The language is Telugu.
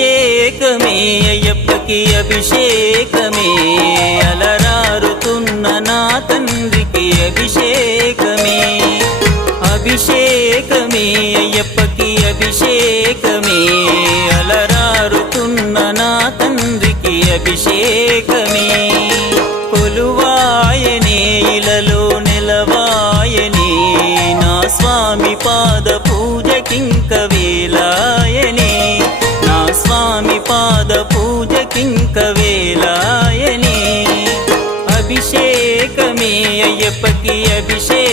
అభిషేకమే అయ్యప్పకి అభిషేకమే అలరారుతున్న నా తండ్రికి అభిషేకమే అభిషేకమే అయ్యప్పకి అభిషేకమే అలరారుతున్న నా తండ్రికి అభిషేకమే కొలువాయనే ఇలలో నెలవాయనే నా స్వామి పాద పూజకింక వేలాయనే నా స్వామి పాద పూజకింక వేలాయనే అభిషేకమే అయ్యప్పకి అభిషేకమే